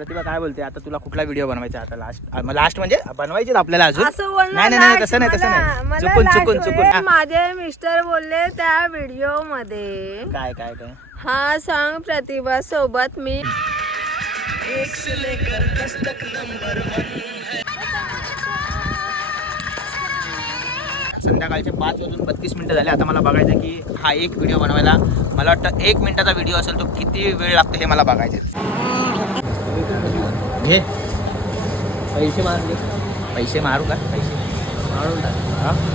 प्रतिभा काय बोलते? आता तुला कुठला व्हिडिओ बनवायचा आता लास्ट लास्ट म्हणजे बनवायचे आपल्याला अजून? असं नाही नाही तसं नाही तसं मला- नाही. मला चुकून चुकून चुकून. हा. माझे मिस्टर बोलले त्या व्हिडिओमध्ये. काय काय काय? हा सॉन्ग प्रतिभा सोबत मी. संध्याकाळचे पाच वाजून बत्तीस मिनिटं झाले. आता मला बघायचं की हा एक व्हिडिओ बनवायला मला वाटतं एक मिनिटाचा व्हिडिओ असेल तो किती वेळ लागतो हे मला बघायचं घे पैसे मारले पैसे मारू का? पैसे. मारून टाक.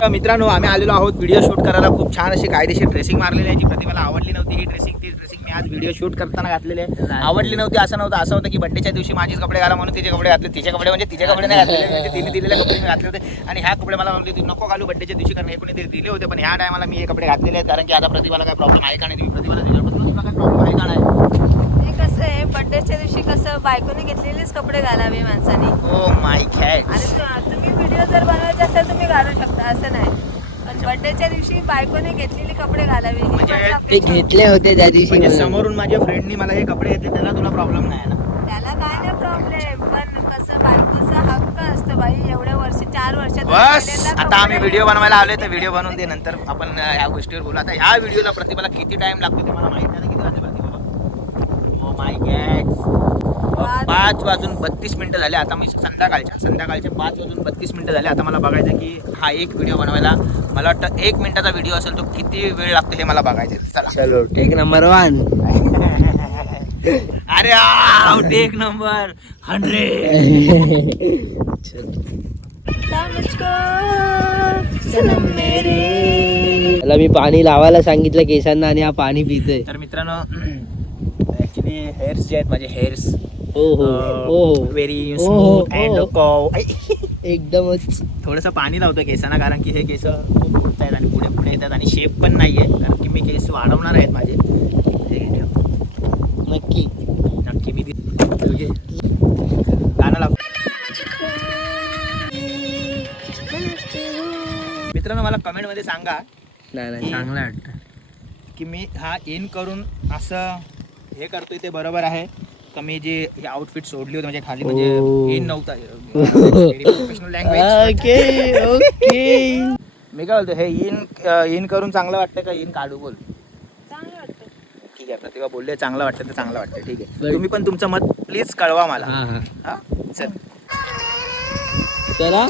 तर मित्रांनो आम्ही आलेलो आहोत व्हिडिओ शूट करायला. खूप छान अशी कायदेशीर ड्रेसिंग मारलेली आहे. जी प्रतिभाला आवडली नव्हती ही ड्रेसिंग ती ड्रेसिंग मी आज व्हिडिओ शूट करताना घातलेली आहे. आवडली नव्हती असं नव्हतं. असं होतं की बड्डेच्या दिवशी माझेच कपडे घाला म्हणून तिचे कपडे घातले. तिचे कपडे म्हणजे तिचे कपडे नाही घातलेले म्हणजे तिने दिलेले कपडे मी घातले होते. आणि ह्या कपडे मला म्हणले तू नको घालू बड्डेच्या दिवशी कारण हे कोणी ते दिले होते पण ह्या टायमाला मी हे कपडे घातलेले आहेत. कारण की आता प्रतिभाला काय प्रॉब्लेम आहे का नाही? तुम्ही प्रतिभाला काय प्रॉब्लेम आहे का नाही? बर्थडेच्या दिवशी कसं बायकोने घेतलेलेच कपडे घालावे माणसाने. ओ माय कॅट आणि तु- तुम्ही व्हिडिओ जर बनवायचे असेल तुम्ही घालू शकता असं नाही. पण बर्थडेच्या दिवशी बायकोने घेतलेले कपडे घालावे ही म्हणजे माझी ते अपेक्षा. घेतले होते त्या दिवशी. म्हणजे म्हणून. समोरून माझ्या फ्रेंडनी मला हे कपडे घेतले त्याला तुला प्रॉब्लेम नाही ना? त्याला काय नाही प्रॉब्लेम पण कसं बायकोचा हक्क असतो बाई एवढ्या वर्ष चार वर्षात बस! आता आम्ही कपडे व्हिडिओ बनवायला आलोय तर व्हिडिओ बनवून दे नंतर. आपण अं, ह्या गोष्टीवर बोलू. आता ह्या व्हिडिओला प्रतिभाला किती टाइम लागतो ते मला माहीत नाही आता किती वाजले माय गॅड पाच. पाच वाजून बत्तीस मिनिटं झाले. आता मी संध्याकाळच्या संध्याकाळचे पाच वाजून बत्तीस मिनिटं झाले. आता मला बघायचं की हा एक व्हिडिओ बनवायला. मला वाटतं एक मिनिटाचा व्हिडिओ असेल तो किती वेळ लागतो हे मला बघायचं. चला. चलो टेक नंबर वन अरे टेक नंबर हंड्रेड त्याला मी पाणी लावायला सांगितलं केसांना आणि हा पाणी पितोय. तर मित्रांनो ऍक्च्युली हेअर्स जे आहेत माझे हेअर्स हो हो. हो व्हेरी स्मूथ. अँड एकदमच. थोडंसं पाणी लावतं केसांना कारण की हे केस खूप आहेत आणि पुढे पुढे येतात आणि शेप पण नाही आहे कारण की मी केस वाढवणार आहेत माझे. नक्की. नक्की मी. गाणं लाव. मित्रांनो मला कमेंटमध्ये सांगा नाही चांगलं वाटतं. की मी हा इन करून असं हे करतोय ते बरोबर आहे. का मी जे हे आउटफिट सोडली होती म्हणजे खाली. म्हणजे इन नव्हता प्रोफेशनल लँग्वेज ओके ओके मी काय बोलतो हे इन इन करून चांगलं वाटतं का इन काढू बोल? चांगलं वाटतं ठीक आहे प्रतिभा बोलले चांगलं वाटतं तर चांगलं वाटतं ठीक आहे. तुम्ही पण तुमचं मत प्लीज कळवा मला. हा हा. हा चल. चला.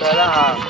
चला हा.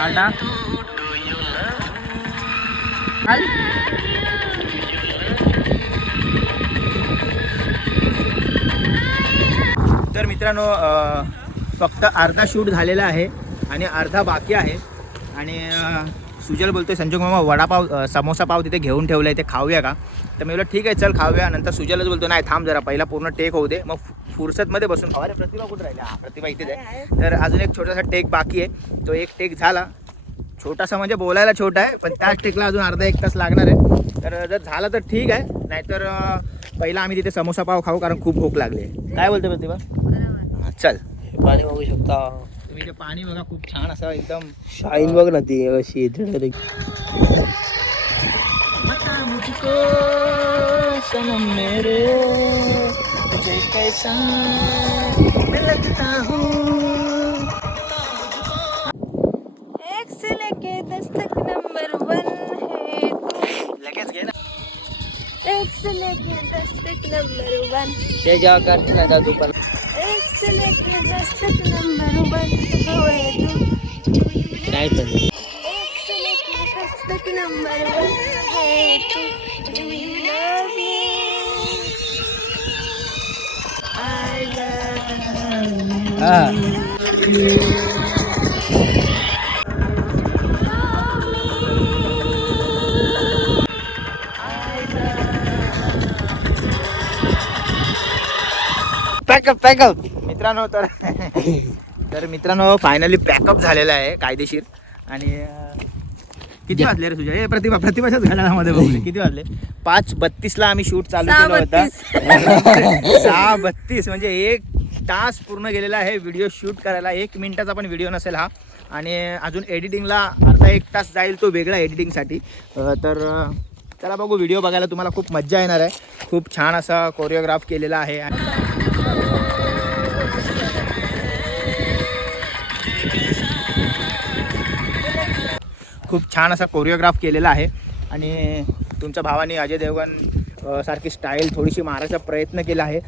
टाटा तर मित्रांनो फक्त अर्धा शूट झालेला आहे आणि अर्धा बाकी आहे. आणि सुजल बोलतोय संजोग मामा वडापाव समोसा पाव तिथे घेऊन ठेवला आहे ते खाऊया का? तर मी बोललो ठीक आहे चल खाऊया. नंतर सुजलच बोलतो नाही थांब जरा पहिला पूर्ण टेक होऊ दे. मग फुरसतमध्ये बसून खाऊ अरे प्रतिभा कुठे राहिली हा प्रतिभा इथेच आहे. तर अजून एक छोटासा टेक बाकी आहे. तो एक टेक झाला. छोटासा म्हणजे बोलायला छोटा आहे पण त्याच टेकला अजून अर्धा एक तास लागणार आहे. तर जर झालं तर ठीक आहे. नाहीतर पहिला आम्ही तिथे समोसा पाव खाऊ कारण खूप भूक लागली आहे. काय बोलते प्रतिभा? बरोबर. हा, चल. पाणी बघू शकता. तुम्ही ते पाणी बघा खूप छान असं एकदम शाईन बघ ना ती अशी येते तुझे कैसा मैं लगता हूँ। एक से लेके दस तक नंबर वन है तू। एक से लेके दस तक नंबर वन। ते जेव्हा करते ना जादू पण एक से लेके दस तक नंबर वन है तू। काय पण एक से लेके दस तक नंबर वन है तू। Love you. Pack up pack up मित्रांनो तर तर मित्रांनो फायनली पॅकअप झालेला आहे कायदेशीर. आणि किती वाजले रे तुझ्या प्रतिभा प्रतिभाच्याच आम्हाला बघू किती वाजले? पाच बत्तीसला आम्ही शूट चालू केलं होतं. सहा बत्तीस म्हणजे एक तास पूर्ण गेलेला आहे व्हिडिओ शूट करायला. एक मिनटाचा पण व्हिडिओ नसेल हा. आणि अजून एडिटिंगला अर्धा एक तास जाईल तो वेगळा एडिटिंगसाठी. तर चला बघू व्हिडिओ बघायला. तुम्हाला खूप मज्जा येणार आहे. खूप छान असा कोरिओग्राफ केलेला आहे. आणि खूप छान असा कोरिओग्राफ केलेला आहे. आणि तुमच्या भावाने अजय देवगण सारखी स्टाईल थोडीशी मारायचा प्रयत्न केला आहे.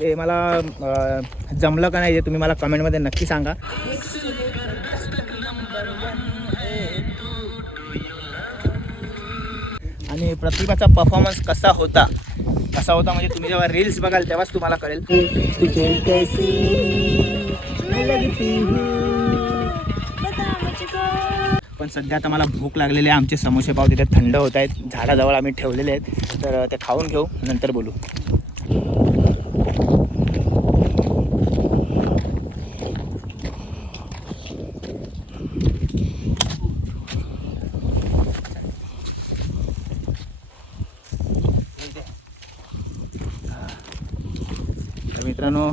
ते मला जमलं का नाही ते तुम्ही मला कमेंटमध्ये नक्की सांगा. आणि प्रतिभाचा परफॉर्मन्स कसा होता? कसा होता म्हणजे तुम्ही जेव्हा रील्स बघाल तेव्हाच तुम्हाला कळेल. पण सध्या आता मला भूक लागलेली आहे. आमचे समोसे पाव तिथे थंड होत आहेत. झाडाजवळ आम्ही ठेवलेले आहेत. तर ते खाऊन घेऊ. नंतर बोलू. तर मित्रांनो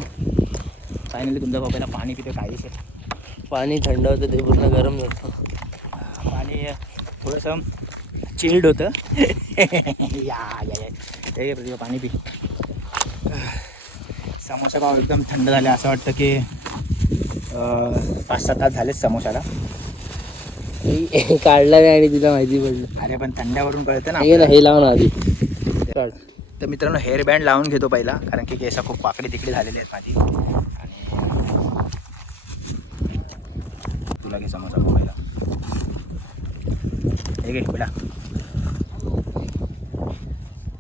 फायनली तुमच्या पहिला पाणी पितो कायदेशीर पाणी थंड होतं ते पूर्ण गरम होतं. पाणी थोडंसं चिल्ड होतं. या या या. ते घे प्रतिभा पाणी पी. समोसा पाव एकदम थंड झाले. असं वाटतं की पाच सहा तास झालेच समोसाला. काढला नाही आणि तिला माहिती पडलं. अरे पण थंड्यावरून कळतं ना हे ना आपल्याला. हे लाव ना आधी. तर मित्रांनो हेअर बँड लावून घेतो पहिला कारण की केसा खूप वाकडी तिकडी झालेली आहेत माझी. आणि तुला घे समोसा पाव पहिला हे घे पहिला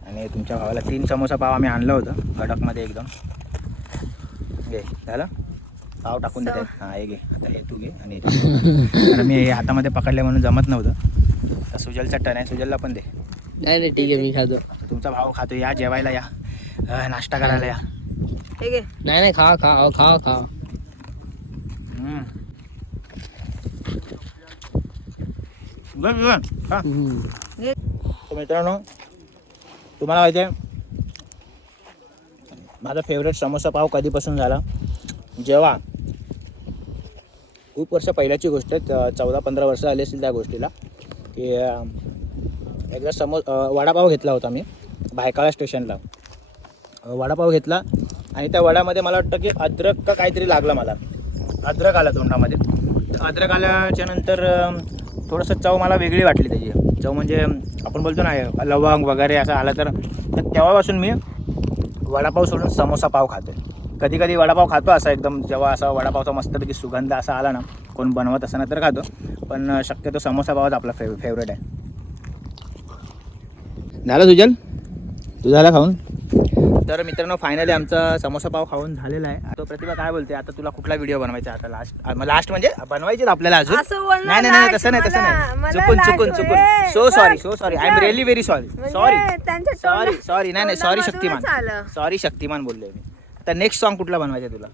आणि तुमच्या भावाला तीन समोसा पाव आम्ही आणलं होतं कडकमध्ये एकदम. घे झालं? पाव टाकून देते. हां हे घे. आता हे तू घे आणि. कारण मी हे हातामध्ये पकडले म्हणून जमत नव्हतं. तर सुजलचा टन आहे सुजलला पण दे. नाही नाही ठीक आहे मी खातो. तुमचा भाऊ खातो या जेवायला या. नाश्ता करायला या. नाही नाही खा खा खा खा. मित्रांनो तुम्हाला माहिती आहे माझा फेवरेट समोसा पाव कधीपासून झाला? जेव्हा खूप वर्ष पहिल्याची गोष्ट आहे चौदा पंधरा वर्ष आली असतील त्या गोष्टीला की एकदा समो वडापाव घेतला होता मी. भायकाळा स्टेशनला. वडापाव घेतला आणि त्या वड्यामध्ये मला वाटतं की अद्रक का काहीतरी लागलं मला. अद्रक आला तोंडामध्ये. तर अद्रक आल्याच्यानंतर थोडंसं चव मला वेगळी वाटली त्याची. चव म्हणजे आपण बोलतो ना लवंग वगैरे असं आलं तर. तर तेव्हापासून मी वडापाव सोडून समोसा पाव खातो कधी कधी वडापाव खातो असा एकदम जेव्हा असा वडापावचा मस्तपैकी सुगंध असा आला ना कोण बनवत असताना तर खातो. पण शक्यतो समोसा पावच आपला फेव फेवरेट आहे. झालं सुजल तू झाला खाऊन? तर मित्रांनो फायनली आमचा समोसा पाव खाऊन झालेला आहे. तो प्रतिभा काय बोलते? आता तुला कुठला व्हिडिओ बनवायचा आहे? आता लास्ट लास्ट म्हणजे बनवायचे आपल्याला अजून? नाही नाही नाही तसं नाही तसं नाही. चुकून चुकून चुकून. So sorry so sorry I am really very sorry sorry sorry sorry नाही नाही सॉरी शक्तिमान. सॉरी शक्तिमान बोललोय मी. आता नेक्स्ट सॉन्ग कुठला बनवायचं तुला?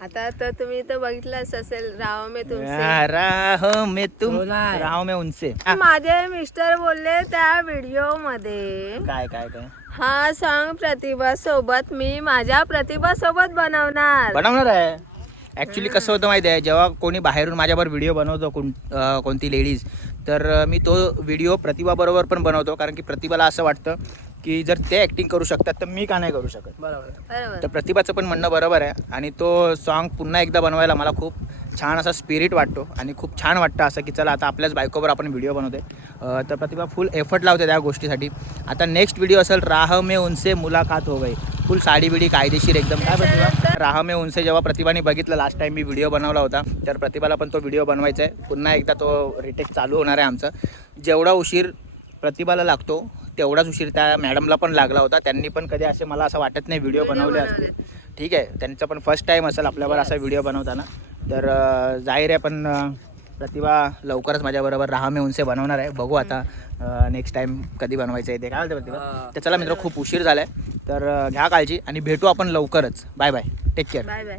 आता तर तुम्ही तर बघितलंच असेल राव मे तुमचे. राहो में तुम. राहो में उनसे. माझे मिस्टर बोलले त्या व्हिडिओमध्ये काय काय काय? हा सॉन्ग प्रतिभा सोबत मी माझ्या प्रतिभा सोबत बनवणार. बनवणार आहे? ॲक्च्युली कसं होतं माहिती आहे जेव्हा कोणी बाहेरून माझ्यावर व्हिडिओ बनवतो कोण कोणती लेडीज तर मी तो व्हिडिओ प्रतिभाबरोबर पण बनवतो. कारण की प्रतिभाला असं वाटतं की जर ते ॲक्टिंग करू शकतात तर मी का नाही करू शकत? बरोबर. बरोबर. तर प्रतिभाचं पण म्हणणं बरोबर आहे. आणि तो सॉन्ग पुन्हा एकदा बनवायला मला खूप छान असा स्पिरिट वाटतो. आणि खूप छान वाटतं असं की चला आता आपल्याच बायकोवर आपण व्हिडिओ बनवतोय. अं, तर प्रतिभा फुल एफर्ट लावते त्या गोष्टीसाठी. आता नेक्स्ट व्हिडिओ असेल राह मे उनसे मुलाकात हो गई. फुल साडी बिडी कायदेशीर एकदम. काय प्रतिभा राह मे उनसे जेव्हा प्रतिभाने बघितलं लास्ट टाइम मी व्हिडिओ बनवला होता. तर प्रतिभाला पण तो व्हिडिओ बनवायचा आहे पुन्हा एकदा तो रिटेक चालू होणार आहे आमचं. जेवढा उशीर प्रतिभाला लागतो तेवढाच उशीर त्या मॅडमला पण लागला होता. त्यांनी पण कधी असे मला असं वाटत नाही व्हिडिओ बनवले. असतील. ठीक? आहे त्यांचा पण फर्स्ट टाईम असेल आपल्यावर असा व्हिडिओ बनवताना. तर जाहीर आहे पण प्रतिभा लवकरच माझ्याबरोबर राहा मे उनसे बनवणार आहे. बघू आता नेक्स्ट टाइम कधी बनवायचं आहे ते. काय बोलते प्रतिभा? तर चला मित्र खूप उशीर झाला आहे तर घ्या काळजी आणि भेटू आपण लवकरच. Bye bye take care bye bye